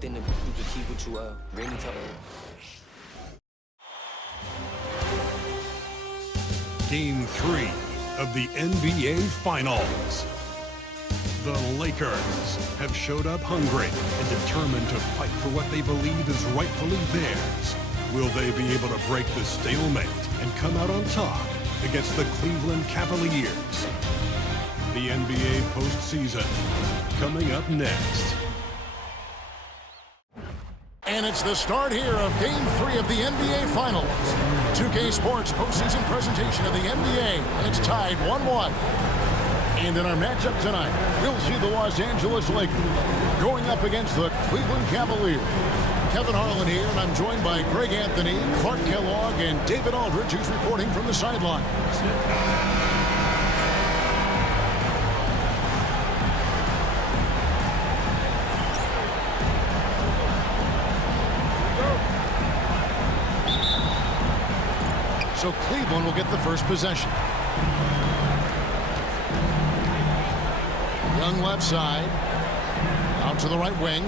don't think that you can keep what you really told. Game 3 of the NBA Finals. The Lakers have showed up hungry and determined to fight for what they believe is rightfully theirs. Will they be able to break the stalemate and come out on top against the Cleveland Cavaliers? The NBA postseason coming up next. And it's the start here of Game 3 of the NBA Finals. 2K Sports postseason presentation of the NBA. And it's tied 1-1. And in our matchup tonight, we'll see the Los Angeles Lakers going up against the Cleveland Cavaliers. Kevin Harlan here, and I'm joined by Greg Anthony, Clark Kellogg, and David Aldridge, who's reporting from the sidelines. So Cleveland will get the first possession. Young left side. Out to the right wing.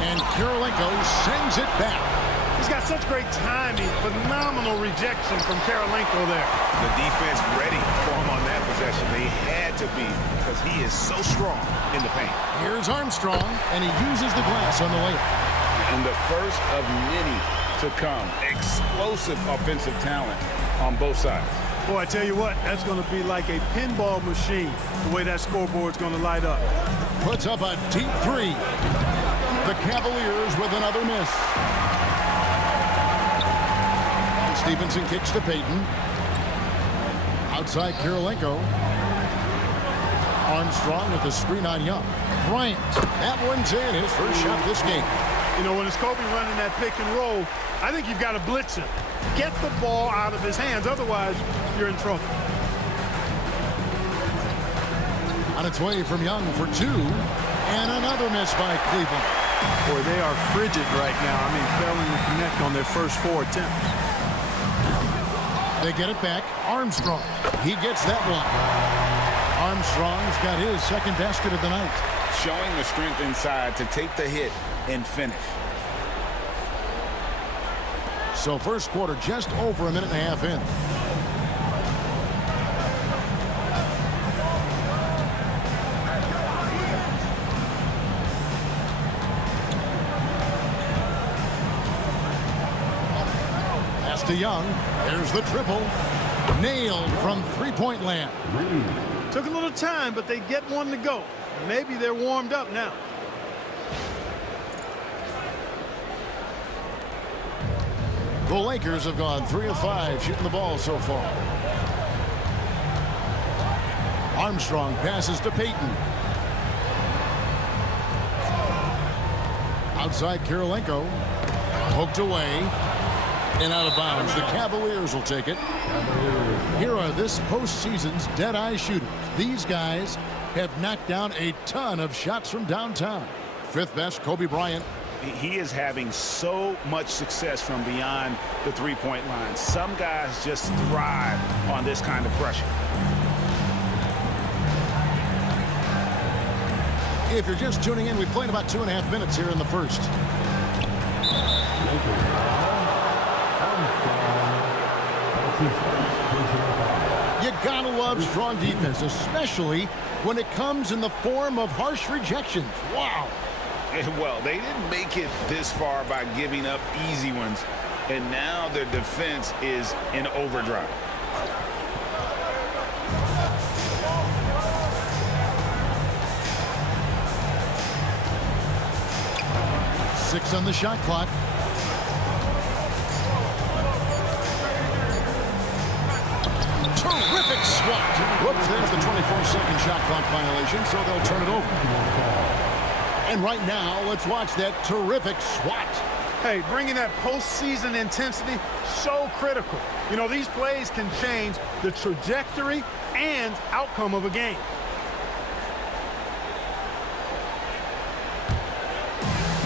And Kirilenko sends it back. He's got such great timing. Phenomenal rejection from Kirilenko there. The defense ready for him on that possession. They had to be because he is so strong in the paint. Here's Armstrong, and he uses the glass on the layup. And the first of many to come. Explosive offensive talent on both sides. Boy, I tell you what, that's going to be like a pinball machine, the way that scoreboard's going to light up. Puts up a deep three. The Cavaliers with another miss. And Stevenson kicks to Payton. Outside Kirilenko. Armstrong with the screen on Young. Bryant, that one's in, his first shot this game. You know, when it's Kobe running that pick and roll, I think you've got to blitz him. Get the ball out of his hands, otherwise you're in trouble. On its way from Young for two, and another miss by Cleveland. Boy, they are frigid right now. I mean, failing to connect on their first 4 attempts. They get it back. Armstrong, he gets that one. Armstrong's got his second basket of the night. Showing the strength inside to take the hit and finish. So first quarter just over a minute and a half in. Pass to Young. There's the triple. Nailed from three-point land. Took a little time, but they get one to go. Maybe they're warmed up now. The Lakers have gone 3 of 5 shooting the ball so far. Armstrong passes to Payton. Outside Kirilenko. Poked away. And out of bounds. The Cavaliers will take it. Here are this postseason's dead-eye shooters. These guys have knocked down a ton of shots from downtown. Fifth best, Kobe Bryant. He is having so much success from beyond the three-point line. Some guys just thrive on this kind of pressure. If you're just tuning in, we played about 2.5 minutes here in the first. You gotta love strong defense, especially when it comes in the form of harsh rejections. Wow. Well, they didn't make it this far by giving up easy ones, and now their defense is in overdrive. Six on the shot clock. Terrific swat. Whoops, there's the 24-second shot clock violation, so they'll turn it over. And right now, let's watch that terrific swat. Hey, bringing that postseason intensity, so critical. You know, these plays can change the trajectory and outcome of a game.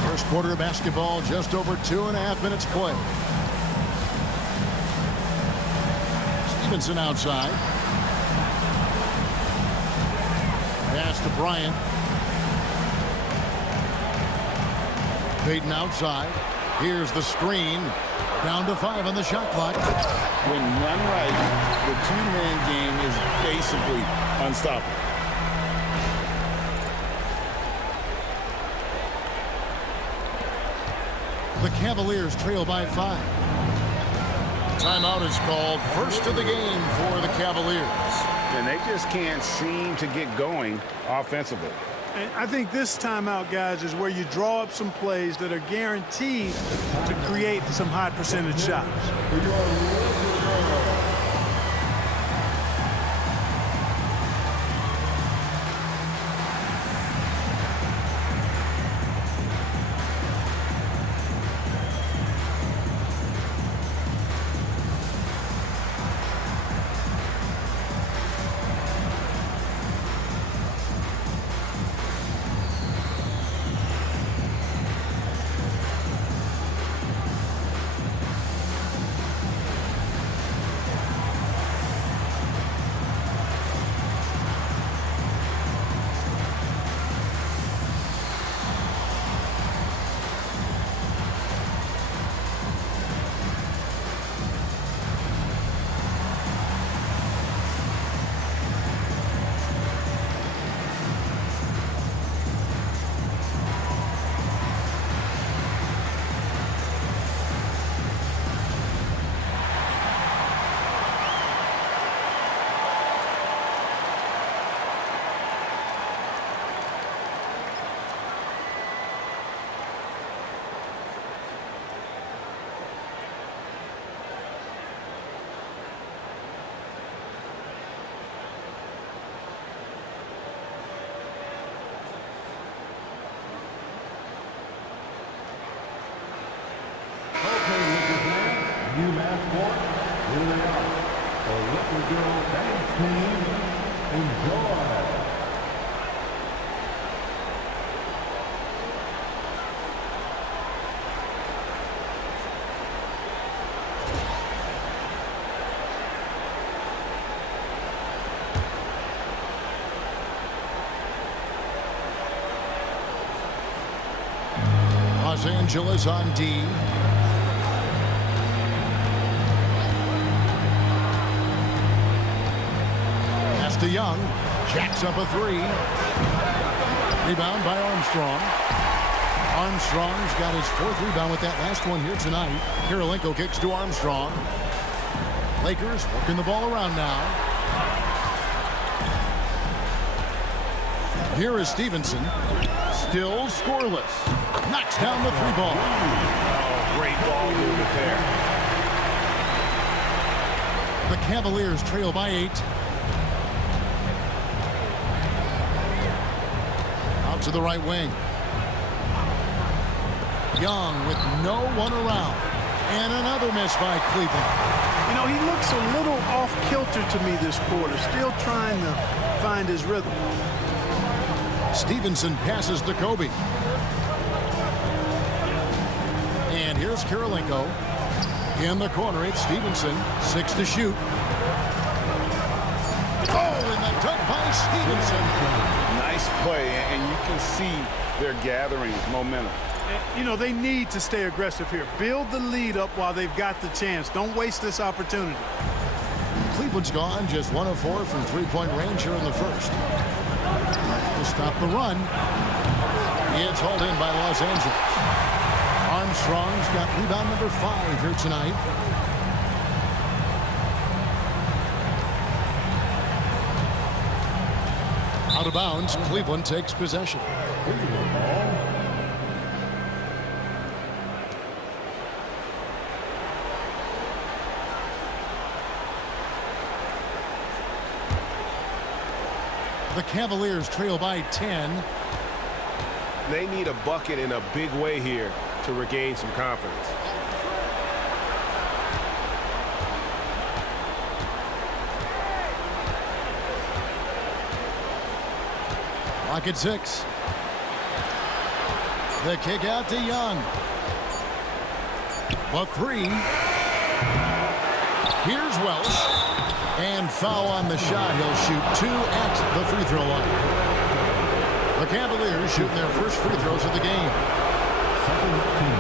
First quarter of basketball, just over 2.5 minutes play. Stevenson outside. Pass to Bryant. Payton outside. Here's the screen. Down to 5 on the shot clock. When run right, the two-man game is basically unstoppable. The Cavaliers trail by 5. Timeout is called. First of the game for the Cavaliers. And they just can't seem to get going offensively. And I think this timeout, guys, is where you draw up some plays that are guaranteed to create some high percentage shots. UMass Sports, here they are. The Liquor Girl Dance Team, enjoy. Los Angeles on D. Pass to Young. Jacks up a 3. Rebound by Armstrong. Armstrong's got his 4th rebound with that last one here tonight. Kirilenko kicks to Armstrong. Lakers working the ball around now. Here is Stevenson. Still scoreless. Knocks down the 3 ball. Oh, great ball movement there. The Cavaliers trail by 8. Out to the right wing. Young with no one around. And another miss by Cleveland. You know, he looks a little off kilter to me this quarter, still trying to find his rhythm. Stevenson passes to Kobe. And here's Kirilenko. In the corner, it's Stevenson. 6 to shoot. Oh, and the dunk by Stevenson. Nice play, and you can see they're gathering momentum. You know, they need to stay aggressive here. Build the lead up while they've got the chance. Don't waste this opportunity. Cleveland's gone just 1 of 4 from 3-point range here in the first. To stop the run. It's hauled in by Los Angeles. Armstrong's got rebound number 5 here tonight. Out of bounds, Cleveland takes possession. The Cavaliers trail by 10. They need a bucket in a big way here to regain some confidence. Clock at 6. The kick out to Young. The 3. Here's Welsh. And foul on the shot. He'll shoot 2 at the free throw line. The Cavaliers shooting their first free throws of the game. Second team.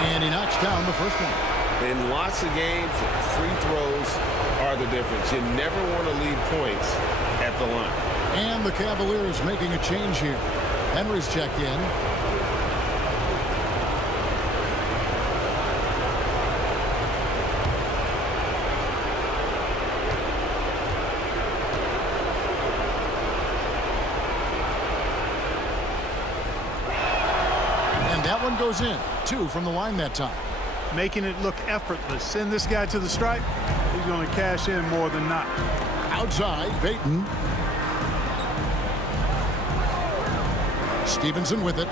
And he knocks down the first one. In lots of games, free throws are the difference. You never want to leave points at the line. And the Cavaliers making a change here. Henry's checked in. And that one goes in. 2 from the line that time. Making it look effortless. Send this guy to the stripe. He's going to cash in more than not. Outside, Payton. Stevenson with it.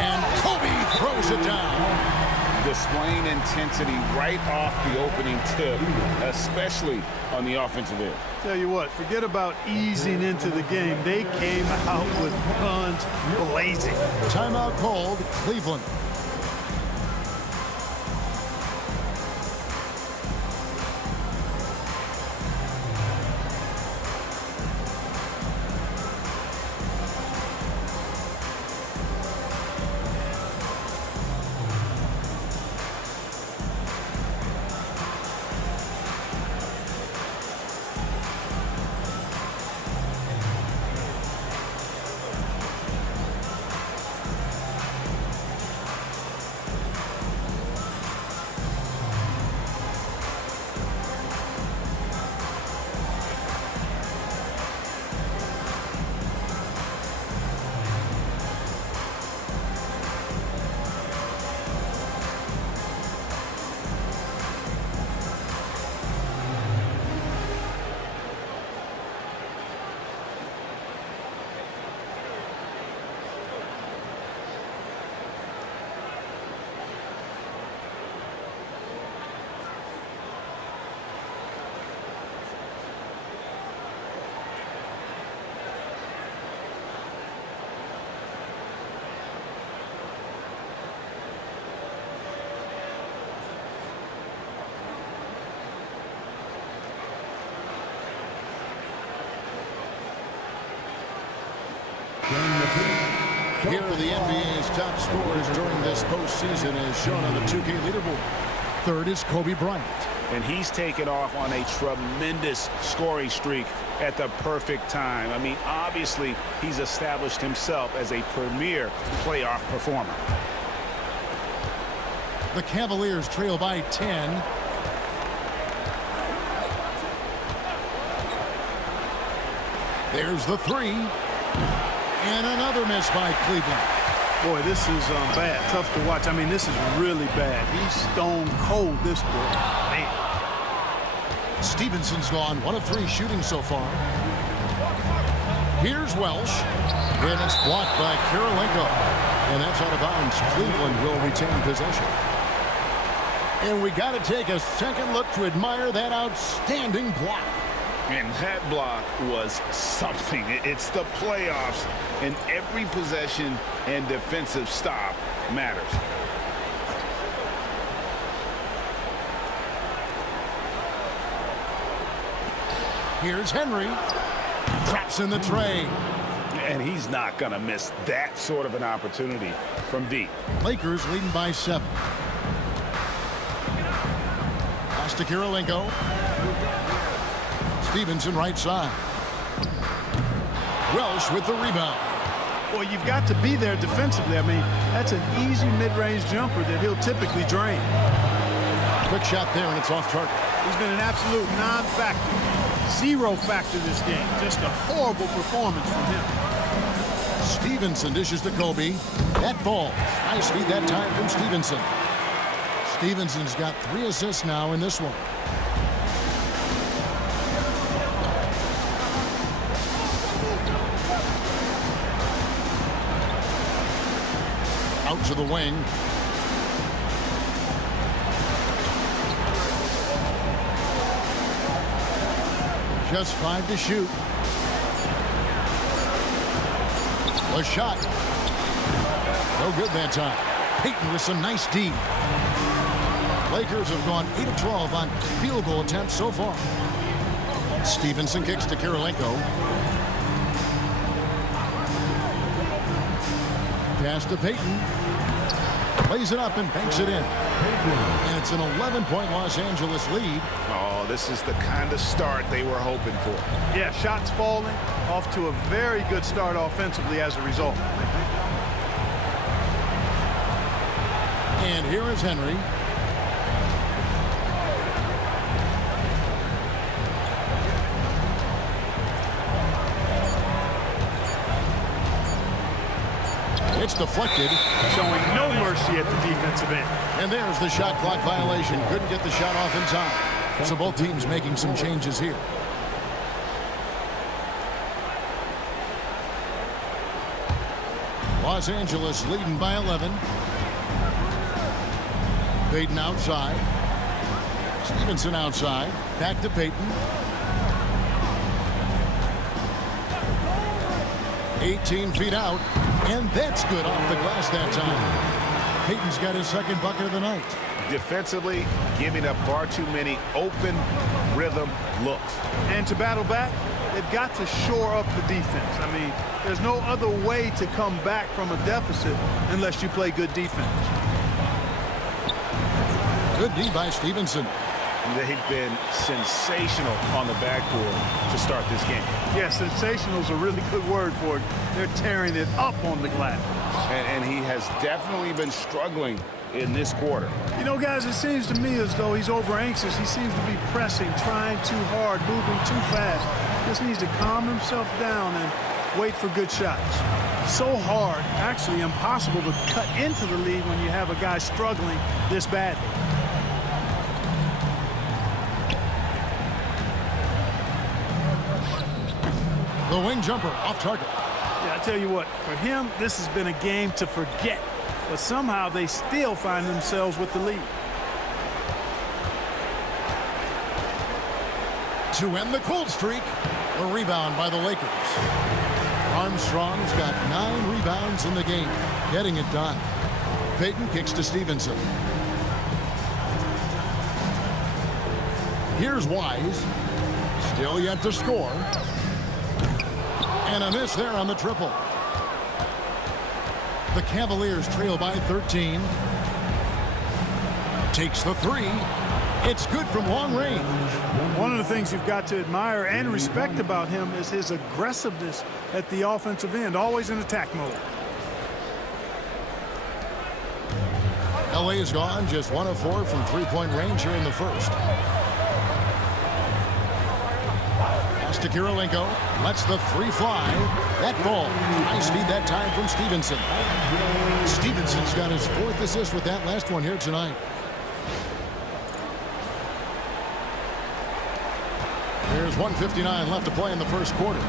And Kobe throws it down. Displaying intensity right off the opening tip, especially on the offensive end. Tell you what, forget about easing into the game. They came out with guns blazing. Timeout called, Cleveland. Here are the NBA's top scorers during this postseason as shown on the 2K leaderboard. Third is Kobe Bryant. And he's taken off on a tremendous scoring streak at the perfect time. I mean, obviously, he's established himself as a premier playoff performer. The Cavaliers trail by 10. There's the 3. And another miss by Cleveland. Boy, this is bad. Tough to watch. I mean, this is really bad. He's stone cold this quarter. Man. Stevenson's gone 1 of 3 shooting so far. Here's Welsh. And it's blocked by Kirilenko. And that's out of bounds. Cleveland will retain possession. And we got to take a second look to admire that outstanding block. And that block was something. It's the playoffs, and every possession and defensive stop matters. Here's Henry. Traps in the tray. And he's not going to miss that sort of an opportunity from deep. Lakers leading by 7. Pass to Kirilenko. Stevenson right side. Welsh with the rebound. Boy, you've got to be there defensively. I mean, that's an easy mid-range jumper that he'll typically drain. Quick shot there, and it's off target. He's been an absolute non-factor. 0 factor this game. Just a horrible performance from him. Stevenson dishes to Kobe. That ball. Nice feed that time from Stevenson. Stevenson's got 3 assists now in this one. Out to the wing. Just 5 to shoot. A shot. No good that time. Payton with some nice D. Lakers have gone 8 of 12 on field goal attempts so far. Stevenson kicks to Kirilenko. Pass to Payton. Lays it up and banks it in. And it's an 11-point Los Angeles lead. Oh, this is the kind of start they were hoping for. Yeah, shots falling, off to a very good start offensively as a result. And here is Henry. It's deflected. Showing no mercy at the defensive end. And there's the shot clock violation. Couldn't get the shot off in time. So both teams making some changes here. Los Angeles leading by 11. Payton outside. Stevenson outside. Back to Payton. 18 feet out. And that's good off the glass that time. Payton's got his second bucket of the night. Defensively, giving up far too many open rhythm looks. And to battle back, they've got to shore up the defense. I mean, there's no other way to come back from a deficit unless you play good defense. Good D by Stevenson. They've been sensational on the backboard to start this game. Yeah, sensational is a really good word for it. They're tearing it up on the glass. And he has definitely been struggling in this quarter. You know, guys, it seems to me as though he's over anxious. He seems to be pressing, trying too hard, moving too fast. Just needs to calm himself down and wait for good shots. So hard, actually impossible to cut into the lead when you have a guy struggling this badly. The wing jumper off target. Yeah, I tell you what, for him, this has been a game to forget. But somehow they still find themselves with the lead. To end the cold streak, a rebound by the Lakers. Armstrong's got 9 rebounds in the game, getting it done. Payton kicks to Stevenson. Here's Wise. Still yet to score. And a miss there on the triple. The Cavaliers trail by 13. Takes the 3. It's good from long range. One of the things you've got to admire and respect about him is his aggressiveness at the offensive end, always in attack mode. LA is gone, just 1 of 4 from three-point range here in the first. Pass to Kirilenko, lets the 3 fly. That ball, high speed that time from Stevenson. Stevenson's got his 4th assist with that last one here tonight. There's 1:59 left to play in the first quarter.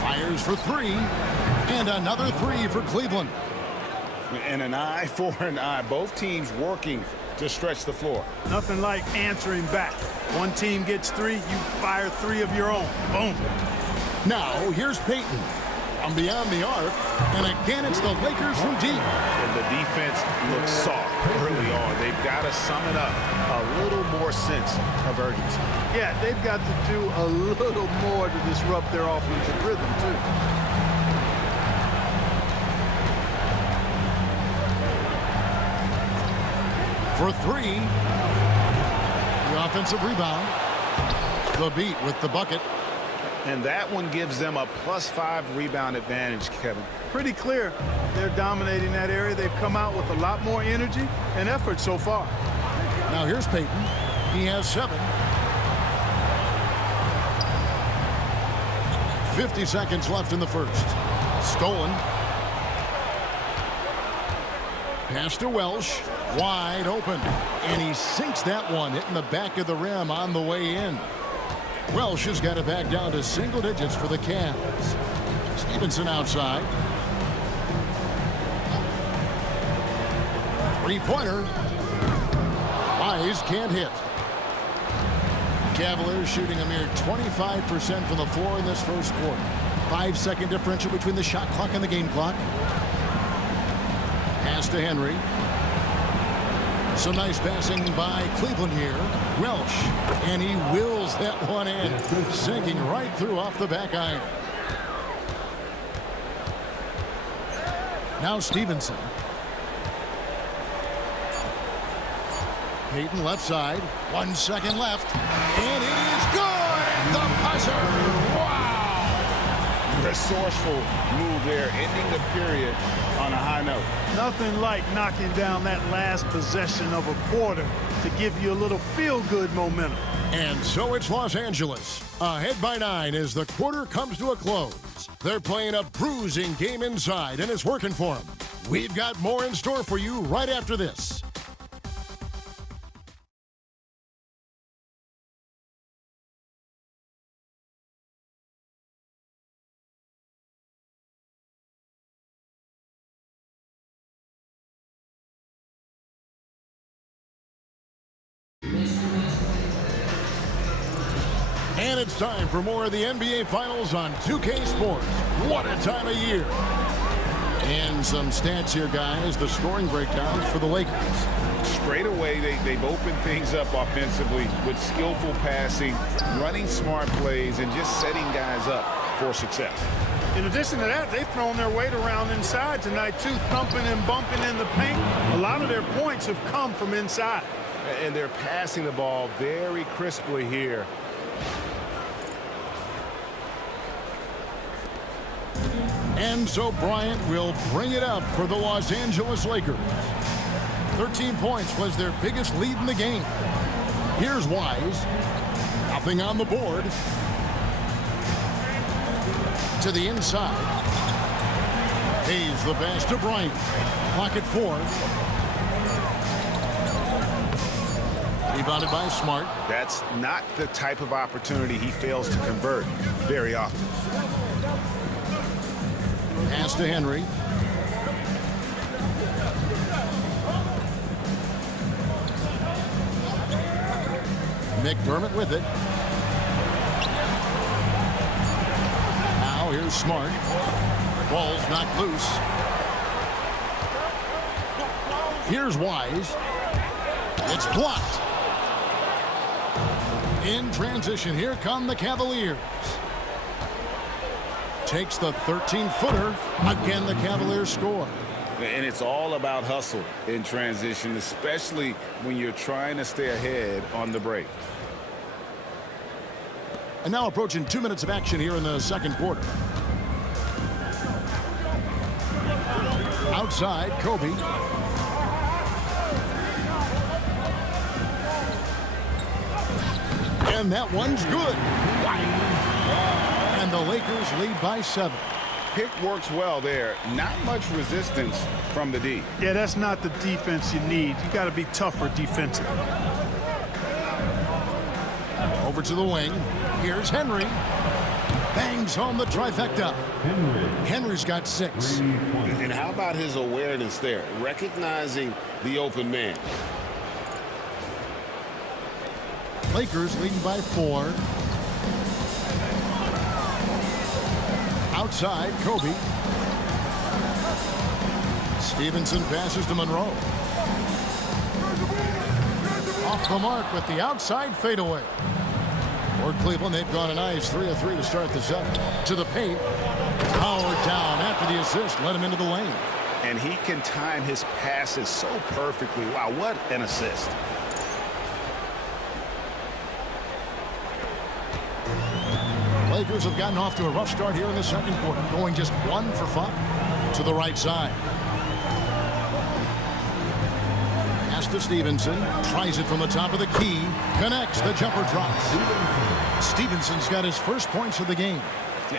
Fires for 3. And another 3 for Cleveland. And an eye for an eye. Both teams working to stretch the floor. Nothing like answering back. One team gets 3, you fire 3 of your own. Boom. Now, here's Payton. From beyond the arc. And again, it's the Lakers from deep. And the defense looks soft early on. They've got to sum it up. A little more sense of urgency. Yeah, they've got to do a little more to disrupt their offensive rhythm, too. For 3. The offensive rebound. The beat with the bucket. And that one gives them a +5 rebound advantage, Kevin. Pretty clear they're dominating that area. They've come out with a lot more energy and effort so far. Now here's Payton. He has 7. 50 seconds left in the first. Stolen. Pass to Welsh. Wide open. And he sinks that one, hitting the back of the rim on the way in. Welsh has got it back down to single digits for the Cavs. Stevenson outside. Three-pointer. Wise can't hit. Cavaliers shooting a mere 25% from the floor in this first quarter. 5-second differential between the shot clock and the game clock. Pass to Henry. Some nice passing by Cleveland here. Welsh, and he wills that one in, sinking right through off the back iron. Now Stevenson. Payton left side. 1 second left. And it is good! The buzzer! Wow! Resourceful move there, ending the period on a high note. Nothing like knocking down that last possession of a quarter to give you a little feel-good momentum. And so it's Los Angeles. Ahead by 9 as the quarter comes to a close. They're playing a bruising game inside, and it's working for them. We've got more in store for you right after this. And it's time for more of the NBA Finals on 2K Sports. What a time of year. And some stats here, guys. The scoring breakdowns for the Lakers. Straight away, they've opened things up offensively with skillful passing, running smart plays, and just setting guys up for success. In addition to that, they've thrown their weight around inside tonight, too, thumping and bumping in the paint. A lot of their points have come from inside. And they're passing the ball very crisply here. And so Bryant will bring it up for the Los Angeles Lakers. 13 points was their biggest lead in the game. Here's Wise. Nothing on the board. To the inside. Hayes the pass to Bryant. Pocket 4. Rebounded by Smart. That's not the type of opportunity he fails to convert very often. Pass to Henry. McDermott with it. Now here's Smart. Ball's knocked loose. Here's Wise. It's blocked. In transition, here come the Cavaliers. Takes the 13-footer. Again, the Cavaliers score. And it's all about hustle in transition, especially when you're trying to stay ahead on the break. And now approaching 2 minutes of action here in the second quarter. Outside, Kobe. And that one's good. And the Lakers lead by 7. Pick works well there. Not much resistance from the D. Yeah, that's not the defense you need. You got to be tougher defensively. Over to the wing. Here's Henry. Bangs home the trifecta. Henry's got 6. And how about his awareness there? Recognizing the open man. Lakers leading by 4. Outside, Kobe. Stevenson passes to Monroe. Off the mark with the outside fadeaway. For Cleveland, they've gone a nice 3 of 3 to start the 7th. To the paint. Powered down after the assist. Let him into the lane. And he can time his passes so perfectly. Wow, what an assist. Lakers have gotten off to a rough start here in the second quarter, going just 1 for 5 to the right side. Pass to Stevenson, tries it from the top of the key, connects, the jumper drops. Stevenson's got his first points of the game.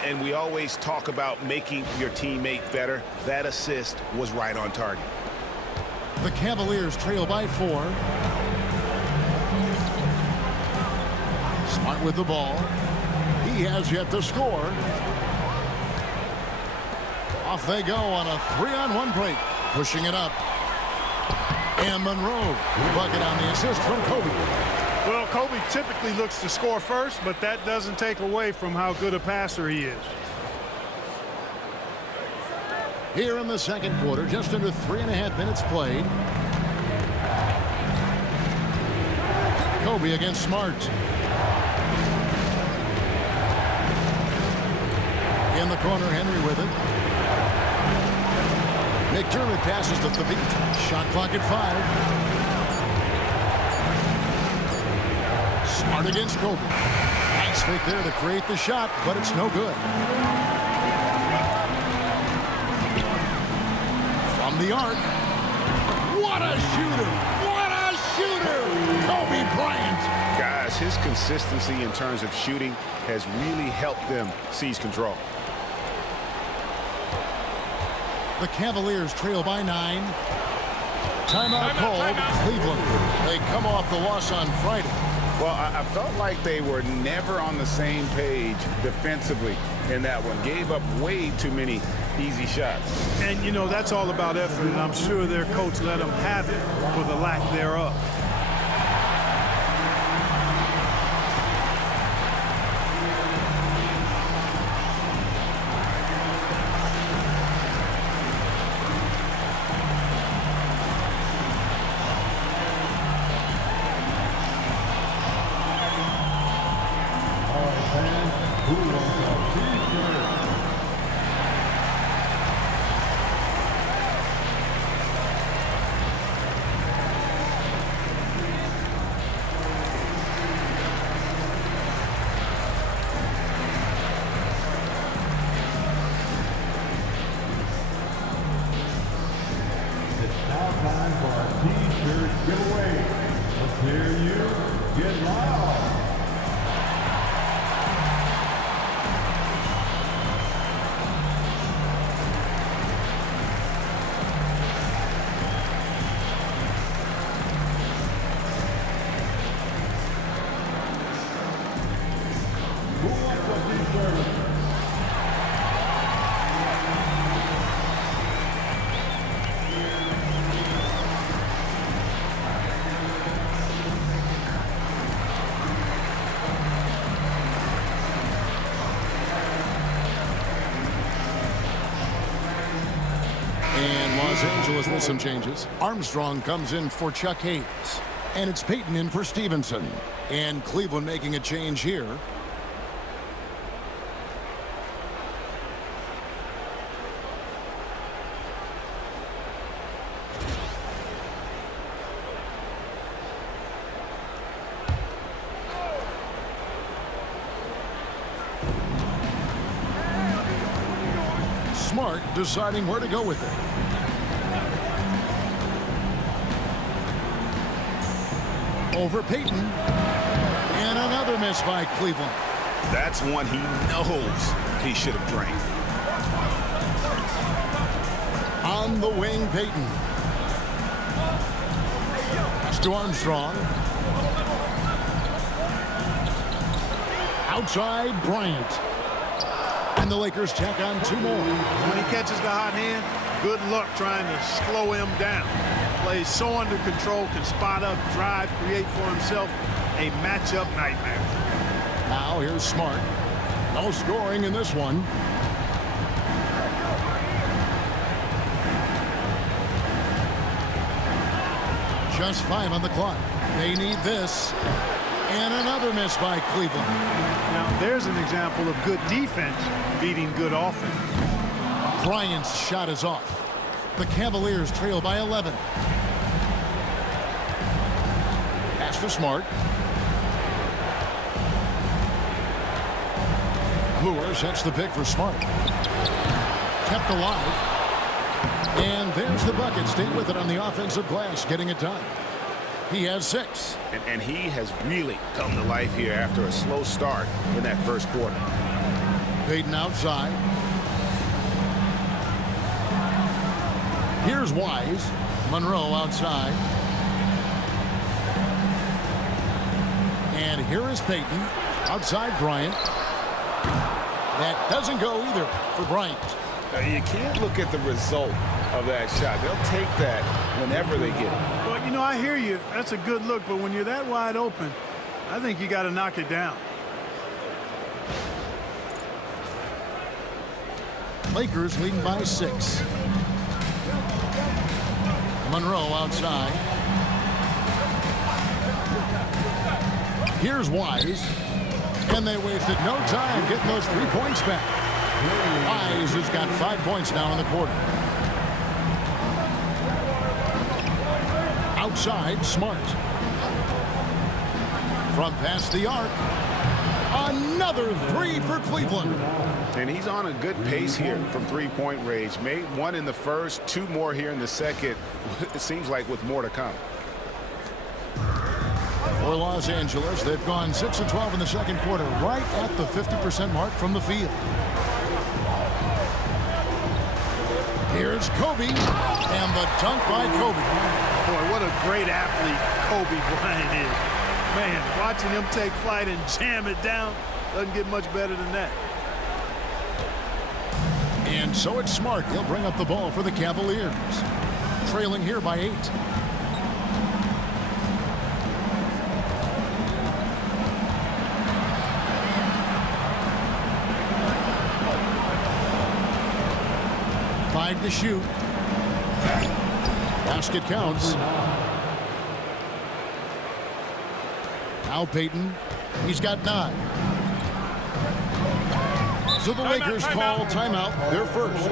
And we always talk about making your teammate better. That assist was right on target. The Cavaliers trail by 4. Smart with the ball. He has yet to score. Off they go on a 3-on-1 break. Pushing it up. And Monroe. Bucket on the assist from Kobe. Well, Kobe typically looks to score first, but that doesn't take away from how good a passer he is. Here in the second quarter, just under 3.5 minutes played. Kobe against Smart. In the corner, Henry with it. McDermott passes to Thabit. Shot clock at 5. Smart against Kobe. Nice fake there to create the shot, but it's no good. From the arc. What a shooter! What a shooter! Kobe Bryant. Guys, his consistency in terms of shooting has really helped them seize control. The Cavaliers trail by 9. Timeout called. Cleveland. They come off the loss on Friday. Well, I felt like they were never on the same page defensively in that one. Gave up way too many easy shots. And, you know, that's all about effort, and I'm sure their coach let them have it for the lack thereof. Who wants a t-shirt? It's now time for our t-shirt giveaway. Let's hear you get loud. And Los Angeles with some changes. Armstrong comes in for Chuck Hayes. And it's Payton in for Stevenson. And Cleveland making a change here. Smart deciding where to go with it. Over Payton. And another miss by Cleveland. That's one he knows he should have drained. On the wing, Payton. Pass to Armstrong. Outside, Bryant. And the Lakers tack on 2 more. When he catches the hot hand, good luck trying to slow him down. Plays so under control, can spot up, drive, create for himself a matchup nightmare. Now here's Smart. No scoring in this one. Just 5 on the clock. They need this. And another miss by Cleveland. Now, there's an example of good defense beating good offense. Bryant's shot is off. The Cavaliers trail by 11. Pass to Smart. Brewer sets the pick for Smart. Kept alive. And there's the bucket. Stay with it on the offensive glass, getting it done. He has 6. And he has really come to life here after a slow start in that first quarter. Payton outside. Here's Wise. Monroe outside. And here is Payton. Outside Bryant. That doesn't go either for Bryant. Now, you can't look at the result of that shot. They'll take that whenever they get it. Well, you know, I hear you. That's a good look, but when you're that wide open, I think you got to knock it down. Lakers leading by 6. Monroe outside. Here's Wise. And they wasted no time getting those 3 points back. Wise has got 5 points now in the quarter. Outside, Smart. From past the arc. Another 3 for Cleveland. And he's on a good pace here from three-point range. Made 1 in the first, 2 more here in the second. It seems like with more to come. For Los Angeles, they've gone 6 of 12 in the second quarter, right at the 50% mark from the field. Here's Kobe, and the dunk by Kobe. Boy, what a great athlete Kobe Bryant is. Man, watching him take flight and jam it down doesn't get much better than that. And so it's Smart. He'll bring up the ball for the Cavaliers. Trailing here by 8. To shoot. Basket counts. Now Payton. He's got 9. So the Lakers call timeout, their first.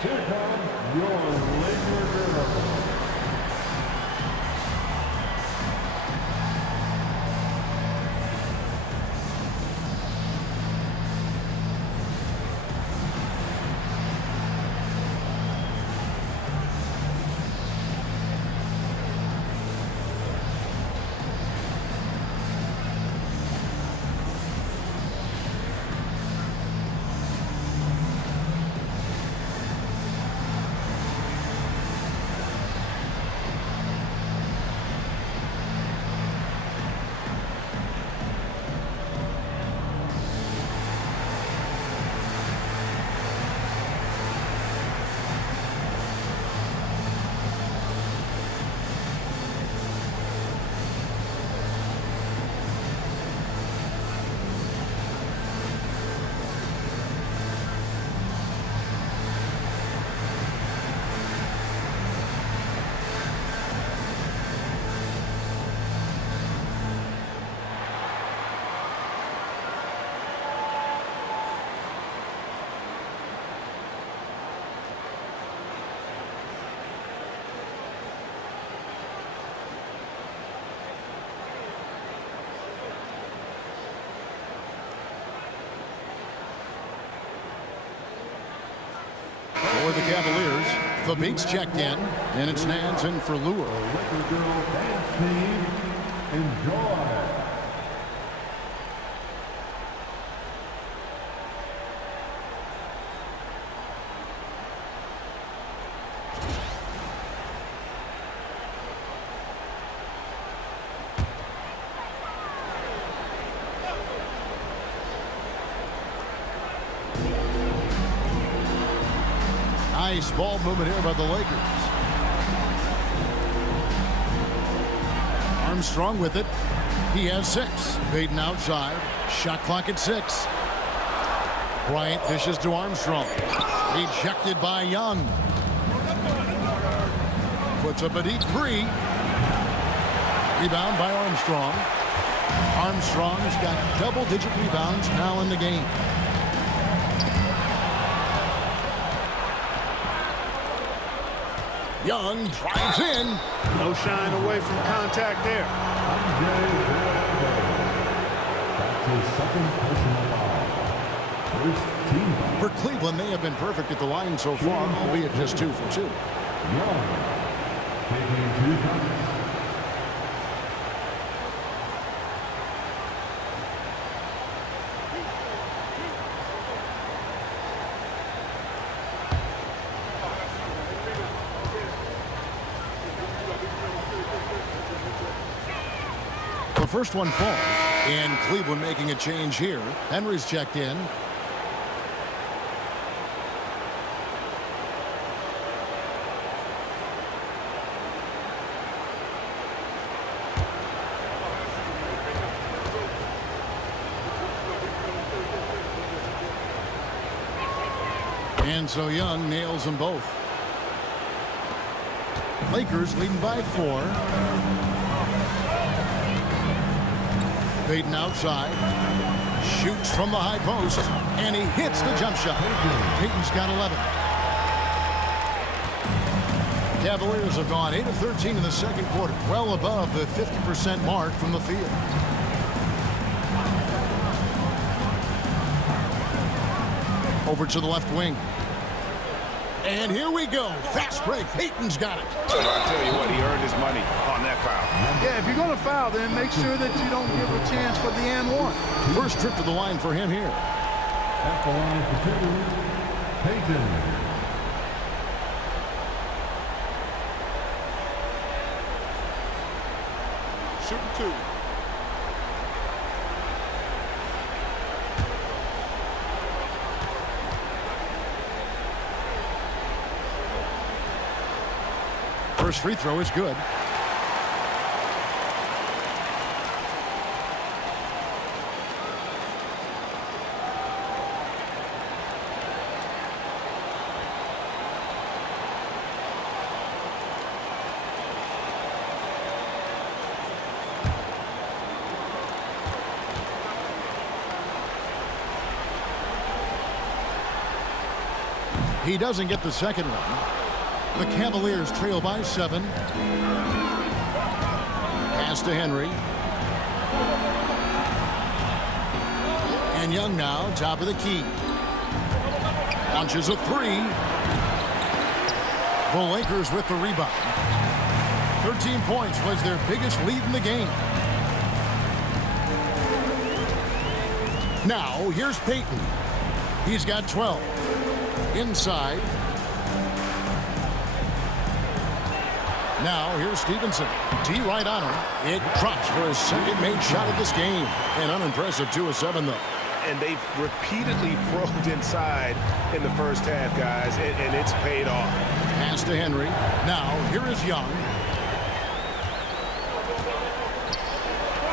Here comes your Lakers miracle. For the Cavaliers, the Bates checked in, and it's Nance in for Lure. Laker girl dance team, enjoy. Nice ball movement here by the Lakers. Armstrong with it. He has 6. Payton outside. Shot clock at 6. Bryant dishes to Armstrong. Rejected by Young. Puts up a deep 3. Rebound by Armstrong. Armstrong's got double-digit rebounds now in the game. Young drives in. No shine away from contact there. That's his second personal foul. First team foul. For Cleveland, they have been perfect at the line so far, albeit just 2 for 2. Young taking 2 shots. first one falls. And Cleveland making a change here. Henry's checked in. And so Young nails them both. Lakers leading by 4. Payton outside. Shoots from the high post. And he hits the jump shot. Payton's got 11. Cavaliers have gone 8 of 13 in the second quarter. Well above the 50% mark from the field. Over to the left wing. And here we go. Fast break. Payton's got it. I'll tell you what, he earned his money on that foul. Yeah, if you're going to foul, then make sure that you don't give a chance for the and one. First trip to the line for him here. At the line for 2, Payton. Shooting 2. First free throw is good. He doesn't get the second one. The Cavaliers trail by 7. Pass to Henry. And Young now, top of the key. Launches a 3. The Lakers with the rebound. 13 points was their biggest lead in the game. Now, here's Payton. He's got 12. Inside. Now, here's Stevenson. T right on him. It drops for his second made shot of this game. An unimpressive 2 of 7, though. And they've repeatedly probed inside in the first half, guys, and it's paid off. Pass to Henry. Now, here is Young.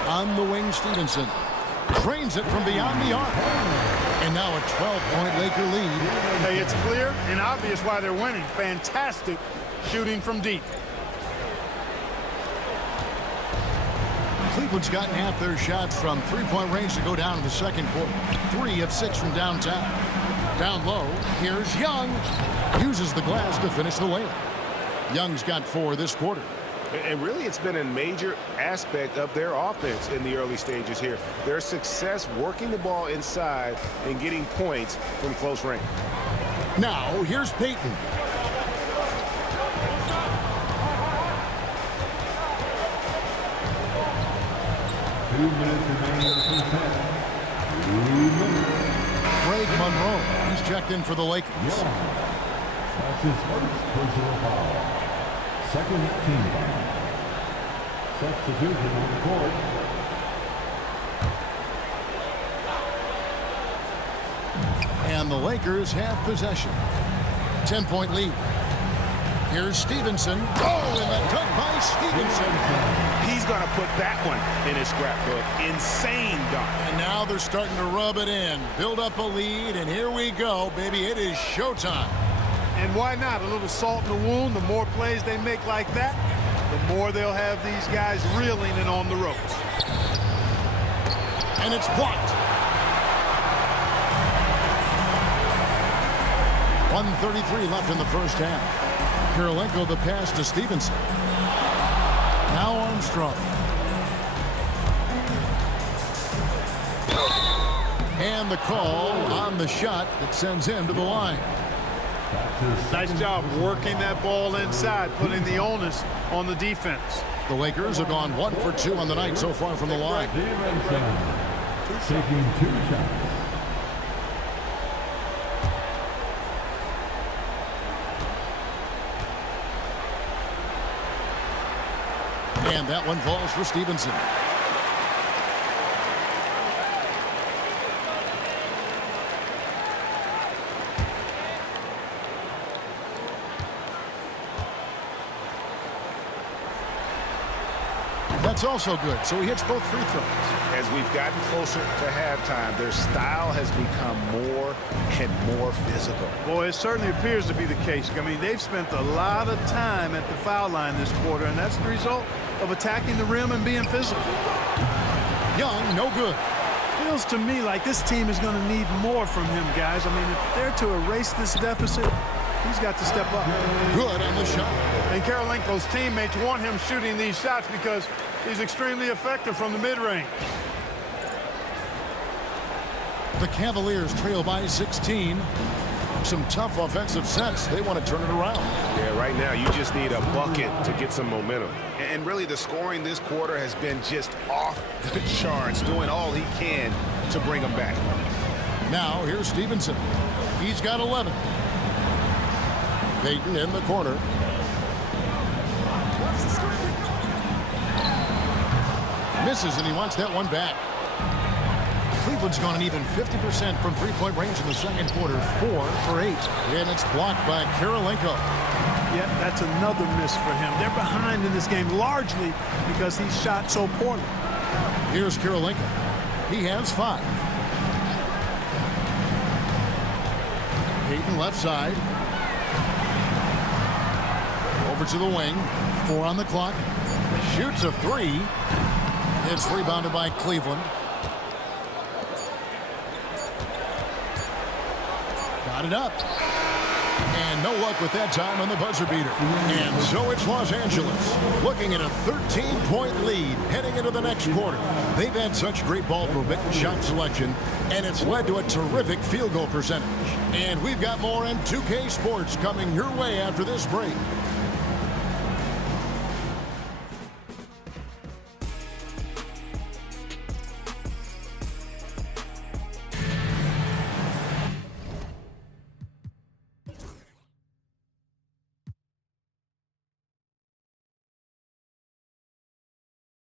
On the wing, Stevenson. Trains it from beyond the arc. And now a 12-point Laker lead. Hey, it's clear and obvious why they're winning. Fantastic shooting from deep. Cleveland's gotten half their shots from three-point range to go down in the second quarter. 3 of 6 from downtown. Down low, here's Young. Uses the glass to finish the layup. Young's got 4 this quarter. And really, it's been a major aspect of their offense in the early stages here. Their success working the ball inside and getting points from close range. Now, here's Payton. Greg Monroe, he's checked in for the Lakers. That's his first personal foul. Second team foul. Substitution on the court. And the Lakers have possession. 10-point lead. Here's Stevenson. Oh, and the dunk by Stevenson. He's going to put that one in his scrapbook. Insane dunk. And now they're starting to rub it in. Build up a lead, and here we go, baby. It is showtime. And why not? A little salt in the wound. The more plays they make like that, the more they'll have these guys reeling and on the ropes. And it's blocked. 1:33 left in the first half. Kirilenko the pass to Stevenson. Now Armstrong. And the call on the shot that sends him to the line. Nice job working that ball inside, putting the onus on the defense. The Lakers have gone 1 for 2 on the night so far from the line. Taking 2 shots. And that one falls for Stevenson. That's also good, so he hits both free throws. As we've gotten closer to halftime, their style has become more and more physical. Boy, it certainly appears to be the case. I mean, they've spent a lot of time at the foul line this quarter, and that's the result of attacking the rim and being physical. Young, no good. Feels to me like this team is going to need more from him, guys. I mean, if they're to erase this deficit, he's got to step up. Good on the shot. And Karolinko's teammates want him shooting these shots because he's extremely effective from the mid-range. The Cavaliers trail by 16. Some tough offensive sets. They want to turn it around. Yeah, right now you just need a bucket to get some momentum. And really the scoring this quarter has been just off the charts, doing all he can to bring them back. Now here's Stevenson. He's got 11. Payton in the corner. Misses, and he wants that one back. Cleveland's gone an even 50% from three-point range in the second quarter, 4 for 8. And it's blocked by Karolinko. Yep, that's another miss for him. They're behind in this game largely because he shot so poorly. Here's Karolinko. He has 5. Payton left side. Over to the wing. 4 on the clock. Shoots a 3. It's rebounded by Cleveland. Got it up. And no luck with that time on the buzzer beater. And so it's Los Angeles looking at a 13-point lead heading into the next quarter. They've had such great ball movement and shot selection, and it's led to a terrific field goal percentage. And we've got more in 2K Sports coming your way after this break.